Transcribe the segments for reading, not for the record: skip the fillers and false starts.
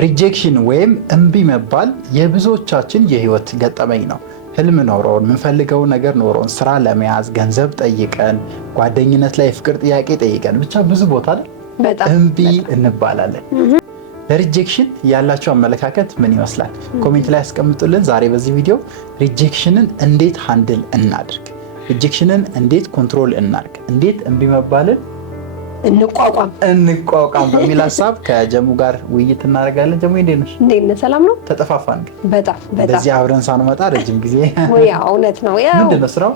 ሪጀክሽን ወይም እምቢ መባል የብዙዎቻችን የህይወት ገጠመኝ ነው። ህልም ኖሮን የምንፈልገው ነገር ኖሮን ስራ ለመያዝ ገንዘብ ጠይቀን ጓደኝነት ላይ ፍቅር ጥያቄ ጠይቀን ብቻ ብዙ ቦታ እምቢ እንባላለን። ለሪጀክሽን ያላቸው አመለካከት ምን ይመስላል? ኮሜንት ላይ ያስቀምጡልን። ዛሬ በዚህ ቪዲዮ ሪጀክሽንን እንዴት ሃንድል እናድርግ፣ ሪጀክሽንን እንዴት ኮንትሮል እናድርግ፣ እንዴት እምቢ መባልን እንቋቋም በሚል ሀሳብ ከጀሙ ጋር ውይይት እናደርጋለን። ጀሙ እንዴት ነሽ? እንዴት ነህ? ሰላም ነው? ተጠፋፋን በጣም እንደዚህ አብረን ሳንመጣ ረጅም ጊዜ። ወይ እውነት ነው። ያው ምንድን ነው ስራው?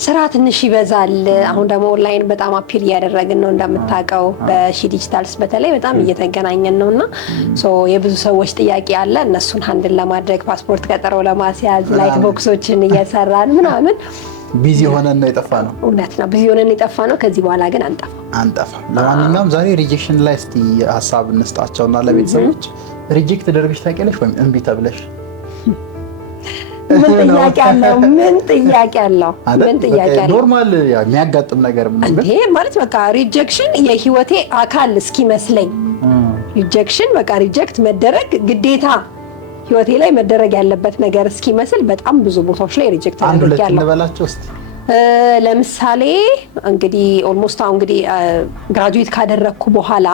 ስራ ትንሽ ይበዛል። አሁን ደግሞ ኦንላይን በጣም አፒል እያደረግን ነው እንደምታውቀው። በሺ ዲጂታልስ በተለይ በጣም እየተገናኘን ነውና የብዙ ሰዎች ጥያቄ አለ። እነሱን ሃንድል ለማድረግ ፓስፖርት ቀጠሮ ለማስያዝ ላይት ቦክሶችን እየሰራን ምናምን ቢዚ ሆነን ነው የጠፋ ነው። እውነት ነው፣ ቢዚ ሆነን የጠፋ ነው። ከዚህ በኋላ ግን አንጠፋም። ለማንኛውም ዛሬ ሪጀክሽን ላይ እስቲ ሀሳብ እንስጣቸውና ለቤተሰቦች ሪጀክት ተደርገሽ ታውቂያለሽ ወይም እምቢ ተብለሽ? ምን ጥያቄ አለው? ኖርማል የሚያጋጥም ነገር ምን ይሄ ማለት በቃ ሪጀክሽን የህይወቴ አካል እስኪመስለኝ ሪጀክሽን በቃ ሪጀክት መደረግ ግዴታ ህይወቴ ላይ መደረግ ያለበት ነገር እስኪመስል በጣም ብዙ ቦታዎች ላይ ሪጀክት ተደርጊያለሁ። እንበላቸው እስቲ። ለምሳሌ እንግዲህ ኦልሞስት አሁን እንግዲህ ግራጁዌት ካደረግኩ በኋላ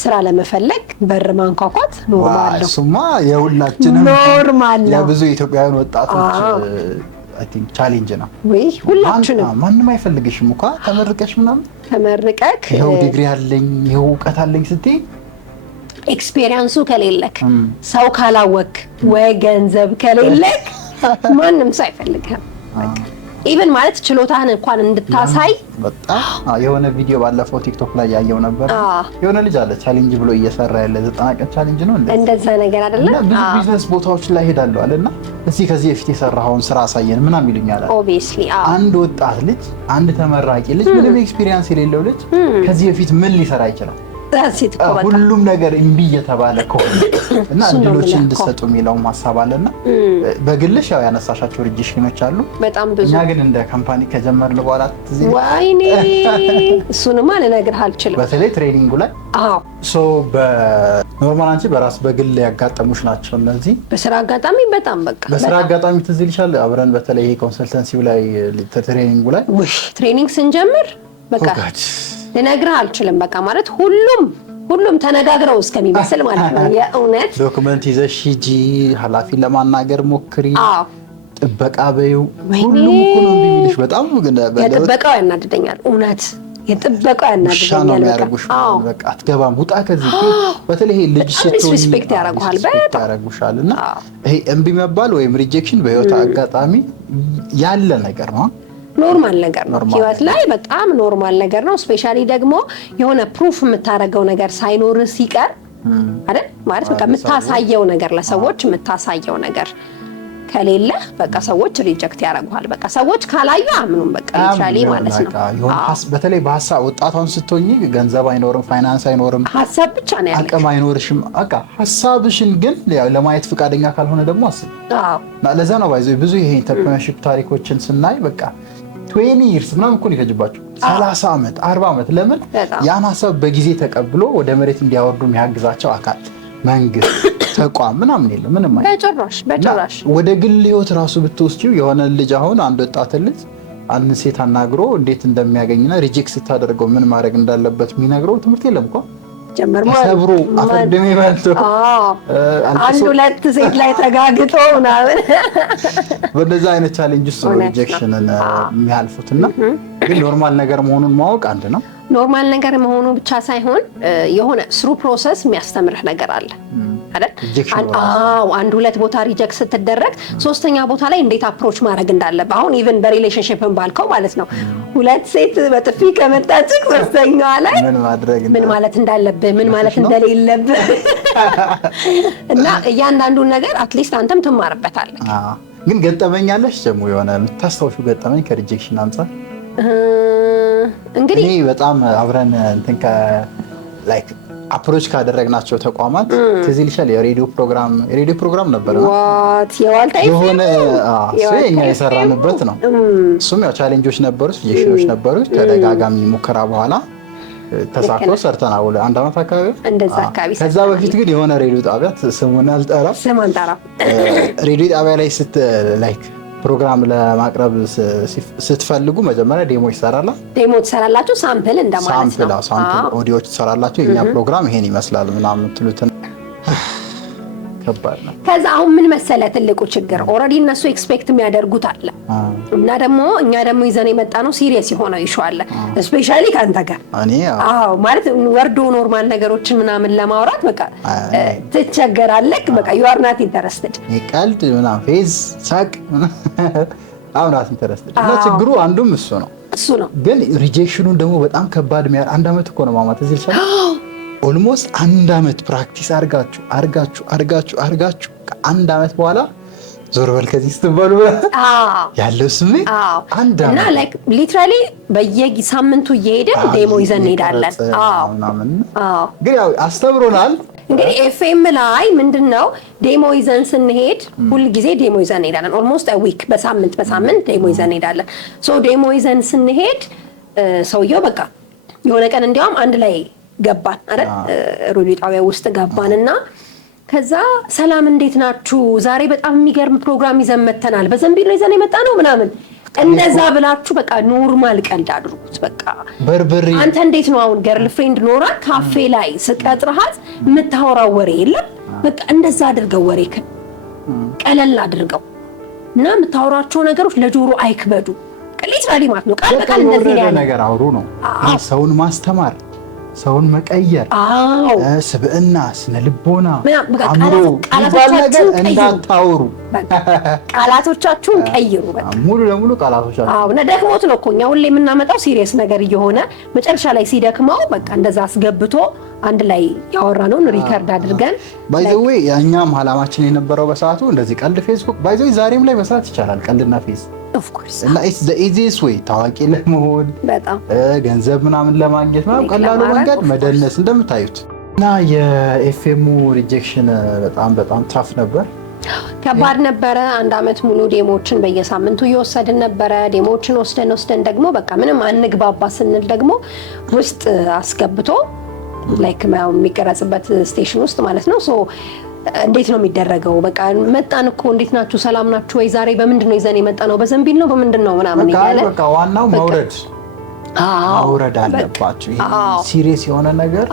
ስራ ለመፈለግ በር ማንኳኳት ኖርማል ነው። እሱማ የሁላችንም ኖርማል ነው። የብዙ ኢትዮጵያውያን ወጣቶች አይ ቲንክ ቻሌንጅ ነው። ወይ ሁላችንም ማንም አይፈልግሽም እኮ ተመርቀሽ ምናምን ተመርቀክ ይኸው ዲግሪ አለኝ ይኸው እውቀት አለኝ ስትይ ኤክስፔሪየንሱ ከሌለክ ሰው ካላወክ ወይ ገንዘብ ከሌለክ ማንም ሰው አይፈልግህም። ኢቭን ማለት ችሎታህን እንኳን እንድታሳይ በጣም የሆነ ቪዲዮ ባለፈው ቲክቶክ ላይ ያየው ነበር። የሆነ ልጅ አለ ቻሌንጅ ብሎ እየሰራ ያለ 90 ቀን ቻሌንጅ ነው እንደዛ ነገር አይደለ? ብዙ ቢዝነስ ቦታዎች ላይ ሄዳለሁ አለና እስቲ ከዚህ በፊት የሰራኸውን ስራ አሳየን ምናምን ይሉኛል። ኦብቪስሊ አንድ ወጣት ልጅ አንድ ተመራቂ ልጅ ምንም ኤክስፒሪየንስ የሌለው ልጅ ከዚህ በፊት ምን ሊሰራ ይችላል? ሁሉም ነገር እምቢ እየተባለ ከሆነ እና እድሎችን እንድሰጡ የሚለው ሀሳብ አለና በግልሽ ያው ያነሳሻቸው ሪጀክሽኖች አሉ በጣም ብዙ። እኛ ግን እንደ ካምፓኒ ከጀመርን በኋላ ወይኔ እሱንማ ልነግርህ አልችልም። በተለይ ትሬኒንጉ ላይ በኖርማል አንቺ በራስ በግል ያጋጠሙሽ ናቸው እነዚህ? በስራ አጋጣሚ በጣም በቃ በስራ አጋጣሚ ትዝ ይልሻል? አብረን በተለይ ይሄ ኮንሰልተንሲው ላይ ትሬኒንጉ ላይ ትሬኒንግ ስንጀምር በቃ ልነግርህ አልችልም። በቃ ማለት ሁሉም ተነጋግረው እስከሚመስል ማለት ነው። የእውነት ዶክመንት ይዘሽ ሂጂ፣ ኃላፊ ለማናገር ሞክሪ፣ ጥበቃ በይው፣ ሁሉም እኮ ነው የሚልሽ። በጣም ግን የጥበቃው ያናድደኛል። እውነት የጥበቃው ያናድደኛል። በቃ አትገባም፣ ውጣ ከዚህ። በተለይ ልጅ ስትሆኚ ሪስፔክት ያደርጉሃል፣ በጣም ያደርጉሻልና ይሄ እምቢ መባል ወይም ሪጀክሽን በህይወት አጋጣሚ ያለ ነገር ነው። ኖርማል ነገር ነው። ህይወት ላይ በጣም ኖርማል ነገር ነው። ስፔሻሊ ደግሞ የሆነ ፕሩፍ የምታረገው ነገር ሳይኖር ሲቀር አይደል ማለት በቃ የምታሳየው ነገር ለሰዎች የምታሳየው ነገር ከሌለ በቃ ሰዎች ሪጀክት ያደርጉሃል። በቃ ሰዎች ካላዩ አምኑም በቃ ይቻላል ማለት ነው። በተለይ በሀሳብ ወጣቷን ስትሆኚ ገንዘብ አይኖርም፣ ፋይናንስ አይኖርም፣ ሀሳብ ብቻ ነው ያለው፣ አቅም አይኖርሽም። በቃ ሀሳብሽን ግን ለማየት ፈቃደኛ ካልሆነ ደግሞ አስብ። ለዛ ነው ብዙ ይሄ ኢንተርፕረነርሺፕ ታሪኮችን ስናይ በቃ 20 years ምናምን እኮ ነው ይፈጅባቸው 30 ዓመት 40 ዓመት። ለምን ያን ሀሳብ በጊዜ ተቀብሎ ወደ መሬት እንዲያወርዱ የሚያግዛቸው አካል መንግስት ተቋም ምናምን የለም። ምንም በጭራሽ ወደ ግል ህይወት ራሱ ብትወስጂው የሆነ ልጅ አሁን አንድ ወጣት ልጅ አንድ ሴት አናግሮ እንዴት እንደሚያገኝና ሪጀክት ስታደርገው ምን ማድረግ እንዳለበት የሚነግረው ትምህርት የለም እኮ ሰብሮ አፈርደም ይባልቶ አንድ ሁለት ሴት ላይ ተጋግጦ ምናምን በእንደዛ አይነት ቻሌንጅ ውስጥ ነው ሪጀክሽንን የሚያልፉትና ግን ኖርማል ነገር መሆኑን ማወቅ አንድ ነው። ኖርማል ነገር መሆኑ ብቻ ሳይሆን የሆነ ስሩ ፕሮሰስ የሚያስተምርህ ነገር አለ አይደል? አንድ ሁለት ቦታ ሪጀክት ስትደረግ ሶስተኛ ቦታ ላይ እንዴት አፕሮች ማድረግ እንዳለብህ አሁን ኢቭን በሪሌሽንሺፕን ባልከው ማለት ነው ሁለት ሴት በጥፊ ከመጣች ሶስተኛዋ ላይ ምን ማለት እንዳለብህ ምን ማለት እንደሌለብህ እና እያንዳንዱን ነገር አትሊስት አንተም ትማርበታለህ። ግን ገጠመኛለሽ ደግሞ የሆነ የምታስታውሹ ገጠመኝ ከሪጀክሽን አንፃር? እንግዲህ እኔ በጣም አብረን እንትን ላይክ አፕሮች ካደረግናቸው ተቋማት ትዝ ይልሻል? የሬዲዮ ፕሮግራም ነበር ነው የሆነ እኛ የሰራንበት ነው። እሱም ያው ቻሌንጆች ነበሩት፣ ሪጀክሽኖች ነበሩት። ተደጋጋሚ ሙከራ በኋላ ተሳክቶ ሰርተናል። 1 ዓመት አካባቢ እንደዛ አካባቢ። ከዛ በፊት ግን የሆነ ሬዲዮ ጣቢያ ስሙን አልጠራም፣ ሬዲዮ ጣቢያ ላይ ላይክ ፕሮግራም ለማቅረብ ስትፈልጉ መጀመሪያ ዴሞ ትሰራላችሁ፣ ሳምፕል እንደማለት ነው። ሳምፕል ኦዲዮች ትሰራላችሁ። የኛ ፕሮግራም ይሄን ይመስላል ምናምን ትሉትን ከባድ ነው። ከዛ አሁን ምን መሰለ ትልቁ ችግር ኦልሬዲ እነሱ ኤክስፔክት የሚያደርጉት አለ እና ደግሞ እኛ ደግሞ ይዘን የመጣ ነው ሲሪየስ የሆነ ኢሹ አለ። ስፔሻሊ ካንተ ጋር ማለት ወርዶ ኖርማል ነገሮችን ምናምን ለማውራት በቃ ትቸገራለህ። በቃ you are not interested። ቀልድ ምናምን ፌዝ ሳቅ አሁን not interested እና ችግሩ አንዱም እሱ ነው። ግን ሪጀክሽኑን ደግሞ በጣም ከባድ የሚያደርግ 1 ዓመት እኮ ነው ማማት እዚህ ይችላል። ኦልሞስት 1 ዓመት ፕራክቲስ አርጋችሁ ከ1 ዓመት በኋላ ዞር በል ከዚህ ስትባሉ ያለው ስሜት እና ላይክ ሊትራሊ በየሳምንቱ እየሄድን ዴሞ ይዘን እንሄዳለን። ግን ያው አስተምሮናል። እንግዲህ ኤፍኤም ላይ ምንድነው ዴሞ ይዘን ስንሄድ ሁል ጊዜ ዴሞ ይዘን እንሄዳለን። ኦልሞስት ዊክ በሳምንት ዴሞ ይዘን እንሄዳለን። ሶ ዴሞ ይዘን ስንሄድ ሰውየው በቃ የሆነ ቀን እንዲያውም አንድ ላይ ገባን አይደል ሬዲዮ ጣቢያ ውስጥ ገባንና ከዛ ሰላም እንዴት ናችሁ ዛሬ በጣም የሚገርም ፕሮግራም ይዘን መተናል በዘንቢል ነው ይዘን የመጣ ነው ምናምን እንደዛ ብላችሁ በቃ ኖርማል ቀልድ አድርጉት። በቃ በርበሬ አንተ እንዴት ነው አሁን ገርል ፍሬንድ ኖራ ካፌ ላይ ስቀጥርሃት የምታወራው ወሬ የለም። በቃ እንደዛ አድርገው ወሬ ቀለል አድርገው እና የምታወራቸው ነገሮች ለጆሮ አይክበዱ። ሊትራሊ ማለት ነው ቃል በቃል እንደዚህ ያለ ነገር አውሩ ነው። ሰውን ማስተማር፣ ሰውን መቀየር፣ ስብዕና፣ ስነ ልቦና፣ አምሮ ይባል ነገር እንዳታወሩ። ቃላቶቻችሁን ቀይሩ። በቃ ሙሉ ለሙሉ ቃላቶቻችሁ እና ደክሞት ነው እኮ እኛ ሁሌ የምናመጣው ሲሪየስ ነገር እየሆነ መጨረሻ ላይ ሲደክመው በቃ እንደዛ አስገብቶ አንድ ላይ ያወራነውን ሪከርድ አድርገን ባይ ዘ ዌይ ያኛም ዓላማችን የነበረው በሰዓቱ እንደዚህ ቀልድ ፌስቡክ ባይ ዘ ዌይ ዛሬም ላይ መስራት ይቻላል። ቀልድና ፌስ ኦፍ ኮርስ እና ኢትስ ዘ ኢዚየስት ዌይ ታዋቂ ለመሆን በጣም ገንዘብ ምናምን ለማግኘት ምናምን ቀላሉ መንገድ መደነስ እንደምታዩት። እና የኤፍኤሙ ሪጀክሽን በጣም ታፍ ነበር፣ ከባድ ነበረ። 1 ዓመት ሙሉ ዴሞችን በየሳምንቱ እየወሰድን ነበረ። ዴሞችን ወስደን ደግሞ በቃ ምንም አንግባባ ስንል ደግሞ ውስጥ አስገብቶ ላይክ የሚቀረጽበት ስቴሽን ውስጥ ማለት ነው። ሶ እንዴት ነው የሚደረገው? በቃ መጣን እኮ እንዴት ናችሁ ሰላም ናችሁ ወይ ዛሬ በምንድነው ይዘን የመጣ ነው በዘንቢል ነው በምንድን ነው ምናምን ይላል። በቃ ዋናው ማውረድ አለባችሁ። ይሄ ሲሪየስ የሆነ ነገር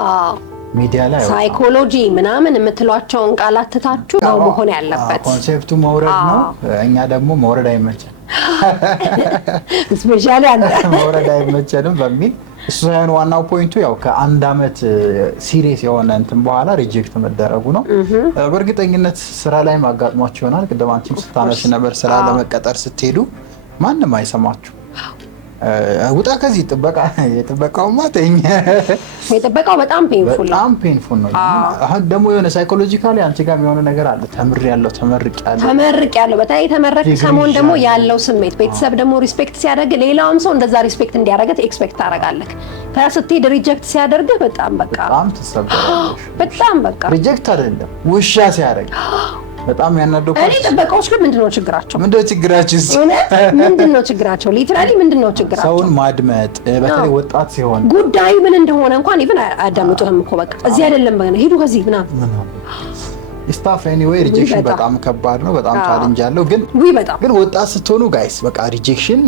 ሚዲያ ላይ ሳይኮሎጂ ምናምን የምትሏቸውን ቃላት ትታችሁ ነው መሆን ያለበት። ኮንሴፕቱ መውረድ ነው። እኛ ደግሞ መውረድ አይመቸንም፣ ስፔሻሊ አንተ መውረድ አይመቸንም በሚል እሱ ሳይሆን ዋናው ፖይንቱ ያው ከ1 ዓመት ሲሪየስ የሆነ እንትን በኋላ ሪጀክት መደረጉ ነው። በእርግጠኝነት ስራ ላይ ማጋጥሟችሁ ይሆናል። ቅድም አንቺም ስታነሽ ነበር ስራ ለመቀጠር ስትሄዱ ማንም አይሰማችሁ። ውጣ ከዚህ የጥበቃውማ ተኛ። የጥበቃው በጣም ፔንፉል ነው። አሁን ደግሞ የሆነ ሳይኮሎጂካሊ አንቺ ጋር የሆነ ነገር አለ። ተመርቄያለሁ። በተለይ ተመረቅ ሰሞን ደግሞ ያለው ስሜት ቤተሰብ ደግሞ ሪስፔክት ሲያደርግ ሌላውም ሰው እንደዛ ሪስፔክት እንዲያደርግ ኤክስፔክት ታደርጋለህ። ከዛ ስትሄድ ሪጀክት ሲያደርግ በጣም ትሰበራለሽ። በጣም በቃ ሪጀክት አይደለም ውሻ ሲያደርግ በጣም ያናደው። እኔ ጥበቃዎች ግን ምንድነው ችግራቸው? ምንድነው ችግራቸው? ሊትራሊ ምንድነው ችግራቸው? ሰውን ማድመጥ በተለይ ወጣት ሲሆን ጉዳዩ ምን እንደሆነ እንኳን ኢቭን አያዳምጡህም እኮ በቃ እዚህ አይደለም በእኔ ሂዱ ከዚህ ምናምን ስታፍ ኤኒዌይ ሪጀክሽን በጣም ከባድ ነው። በጣም ቻሌንጅ አለው። ግን ወጣት ስትሆኑ ጋይስ በቃ ሪጀክሽን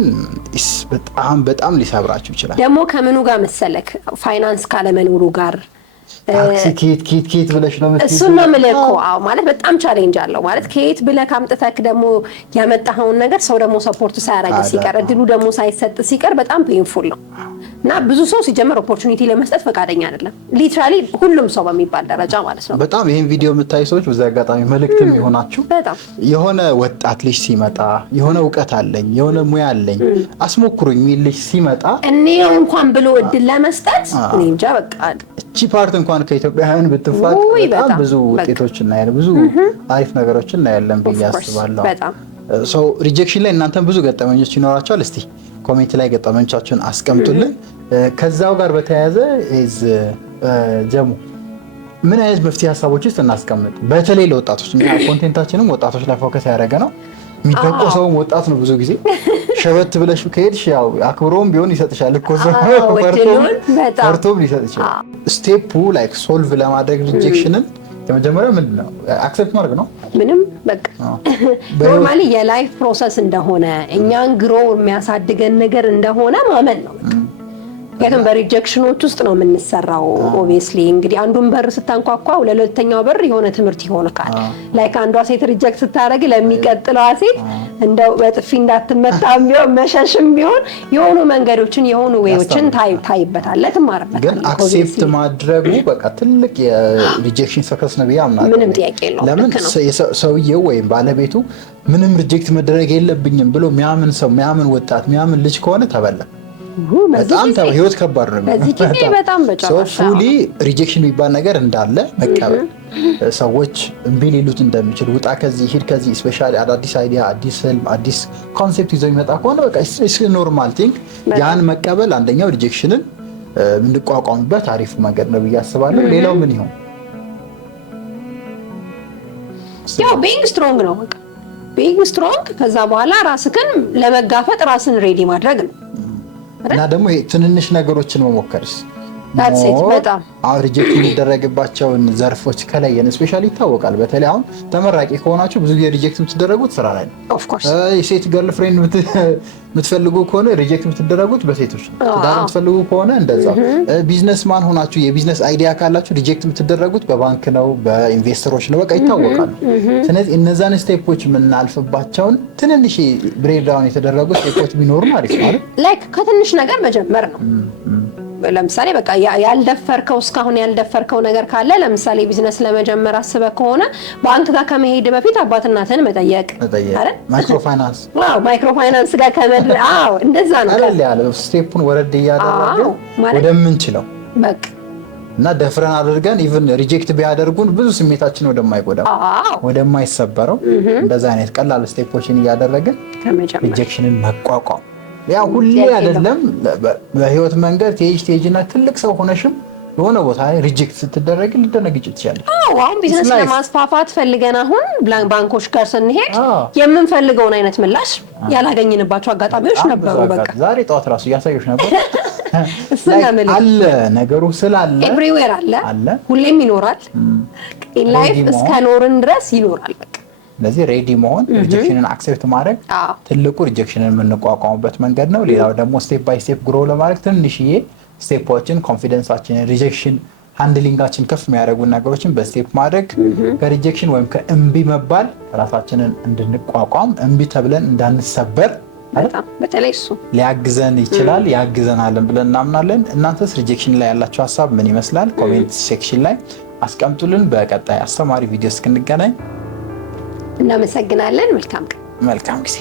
በጣም ሊሰብራችሁ ይችላል። ደግሞ ከምኑ ጋር መሰለክ ፋይናንስ ካለመኖሩ ጋር ታክሲ ኬት ብለሽ ነው የምትይዘው። እሱን ነው የምልህ እኮ ማለት በጣም ቻሌንጅ አለው። ማለት ከየት ብለህ አምጥተህ ደግሞ ያመጣኸውን ነገር ሰው ደግሞ ሰፖርት ሳያደርግ ሲቀር እድሉ ደግሞ ሳይሰጥ ሲቀር በጣም ፔንፉል ነው። እና ብዙ ሰው ሲጀምር ኦፖርቹኒቲ ለመስጠት ፈቃደኛ አይደለም። ሊትራሊ ሁሉም ሰው በሚባል ደረጃ ማለት ነው። በጣም ይሄን ቪዲዮ የምታይ ሰዎች በዚህ አጋጣሚ መልእክትም ይሆናችሁ። የሆነ ወጣት ልጅ ሲመጣ የሆነ እውቀት አለኝ የሆነ ሙያ አለኝ አስሞክሩኝ የሚል ልጅ ሲመጣ እኔው እንኳን ብሎ እድል ለመስጠት እኔ እንጃ በቃ እቺ ፓርት እንኳን ከኢትዮጵያውያን ብትፋቅ በጣም ብዙ ውጤቶች እናያለን፣ ብዙ አሪፍ ነገሮች እናያለን ብዬ አስባለሁ። ሶ ሪጀክሽን ላይ እናንተም ብዙ ገጠመኞች ይኖራቸዋል። እስቲ ኮሜንት ላይ ገጠመኞቻችሁን አስቀምጡልን። ከዛው ጋር በተያያዘ ጀሙ ምን አይነት መፍትሄ ሀሳቦችስ እናስቀምጥ? በተለይ ለወጣቶች ኮንቴንታችንም ወጣቶች ላይ ፎከስ ያደረገ ነው። የሚደቆሰውም ወጣት ነው ብዙ ጊዜ ሸበት ብለሽ ከሄድሽ ያው አክብሮም ቢሆን ይሰጥሻል እኮ ፈርቶም ሊሰጥ ይችላል። ስቴፑ ላይክ ሶልቭ ለማድረግ ሪጀክሽንን የመጀመሪያው ምንድን ነው? አክሰፕት ማድረግ ነው። ምንም በቃ ኖርማሊ የላይፍ ፕሮሰስ እንደሆነ እኛን ግሮ የሚያሳድገን ነገር እንደሆነ ማመን ነው። ምክንያቱም በሪጀክሽኖች ውስጥ ነው የምንሰራው። ኦብቪየስሊ እንግዲህ አንዱን በር ስታንኳኳ ለሁለተኛው በር የሆነ ትምህርት ይሆንካል። ላይክ አንዷ ሴት ሪጀክት ስታደርግ ለሚቀጥለዋ ሴት እንደው በጥፊ እንዳትመታም ቢሆን መሸሽም ቢሆን የሆኑ መንገዶችን የሆኑ ዌዎችን ታይበታለህ፣ ትማርበታለህ። ግን አክሴፕት ማድረጉ በቃ ትልቅ የሪጀክሽን ሰክሰስ ነው ብዬ አምናለሁ። ምንም ጥያቄ የለውም። ለምን ሰውየው ወይም ባለቤቱ ምንም ሪጀክት መደረግ የለብኝም ብሎ የሚያምን ሰው የሚያምን ወጣት የሚያምን ልጅ ከሆነ ተበላ። በጣም ህይወት ከባድ ነው። በዚህ ጊዜ በጣም በጫዋታ ፉሊ ሪጀክሽን የሚባል ነገር እንዳለ መቀበል፣ ሰዎች እምቢ ሊሉት እንደሚችሉ ውጣ ከዚህ ሂድ ከዚህ ስፔሻሊ አዳዲስ አይዲያ አዲስ ህልም አዲስ ኮንሴፕት ይዘው የሚመጣ ከሆነ በቃ ኢትስ ኖርማል ቲንግ። ያን መቀበል አንደኛው ሪጀክሽንን የምንቋቋምበት አሪፍ መንገድ ነው ብዬ አስባለሁ። ሌላው ምን ይሆን? ያው ቢንግ ስትሮንግ ነው በቃ ቢንግ ስትሮንግ። ከዛ በኋላ ራስህን ለመጋፈጥ ራስን ሬዲ ማድረግ ነው። እና ደግሞ ትንንሽ ነገሮችን መሞከርስ በጣም አሁን ሪጀክት የሚደረግባቸውን ዘርፎች ከለየን ስፔሻሊ ይታወቃል። በተለይ አሁን ተመራቂ ከሆናችሁ ብዙ ጊዜ ሪጀክት የምትደረጉት ስራ ላይ ነው። የሴት ገርል ፍሬንድ የምትፈልጉ ከሆነ ሪጀክት የምትደረጉት በሴቶች ነው። ትዳር የምትፈልጉ ከሆነ እንደዛው። ቢዝነስማን ሆናችሁ የቢዝነስ አይዲያ ካላችሁ ሪጀክት የምትደረጉት በባንክ ነው፣ በኢንቨስተሮች ነው። በቃ ይታወቃሉ። ስለዚህ እነዛን ስቴፖች የምናልፍባቸውን ትንንሽ ብሬክዳውን የተደረጉ ስቴፖች ቢኖሩን አሪፍ ነው። ላይክ ከትንሽ ነገር መጀመር ነው። ለምሳሌ በቃ ያልደፈርከው እስካሁን ያልደፈርከው ነገር ካለ ለምሳሌ ቢዝነስ ለመጀመር አስበህ ከሆነ ባንክ ጋር ከመሄድ በፊት አባት እናትህን መጠየቅ አይደል? ማይክሮፋይናንስ ጋር ከመድረስ እንደዛ ነው። ቀለል ያለ ስቴፑን ወረድ እያደረግን ወደምንችለው በቃ እና ደፍረን አድርገን ኢቭን ሪጀክት ቢያደርጉን ብዙ ስሜታችን ወደማይጎዳው ወደማይሰበረው እንደዛ አይነት ቀላል ስቴፖችን እያደረግን ሪጀክሽንን መቋቋም ያ ሁሌ አይደለም። በህይወት መንገድ ቴጅና ትልቅ ሰው ሆነሽም የሆነ ቦታ ላይ ሪጀክት ስትደረግ ልደነግጭ ትችላለሽ። አሁን ቢዝነስ ለማስፋፋት ፈልገን አሁን ባንኮች ጋር ስንሄድ የምንፈልገውን አይነት ምላሽ ያላገኝንባቸው አጋጣሚዎች ነበሩ። በቃ ዛሬ ጠዋት ራሱ እያሳየሁሽ ነበር። አለ ነገሩ ስላለ ኤቭሪዌር አለ፣ ሁሌም ይኖራል። ላይፍ እስከኖርን ድረስ ይኖራል። በቃ ስለዚህ ሬዲ መሆን ሪጀክሽንን አክሴፕት ማድረግ ትልቁ ሪጀክሽንን የምንቋቋምበት መንገድ ነው። ሌላው ደግሞ ስቴፕ ባይ ስቴፕ ግሮ ለማድረግ ትንሽዬ ስቴፖችን ኮንፊደንሳችንን ሪጀክሽን ሃንድሊንጋችን ከፍ የሚያደርጉ ነገሮችን በስቴፕ ማድረግ ከሪጀክሽን ወይም ከእምቢ መባል ራሳችንን እንድንቋቋም እምቢ ተብለን እንዳንሰበር በተለይ እሱ ሊያግዘን ይችላል ያግዘናልን ብለን እናምናለን። እናንተስ ሪጀክሽን ላይ ያላችሁ ሀሳብ ምን ይመስላል? ኮሜንት ሴክሽን ላይ አስቀምጡልን። በቀጣይ አስተማሪ ቪዲዮ እስክንገናኝ እናመሰግናለን። መልካም ጊዜ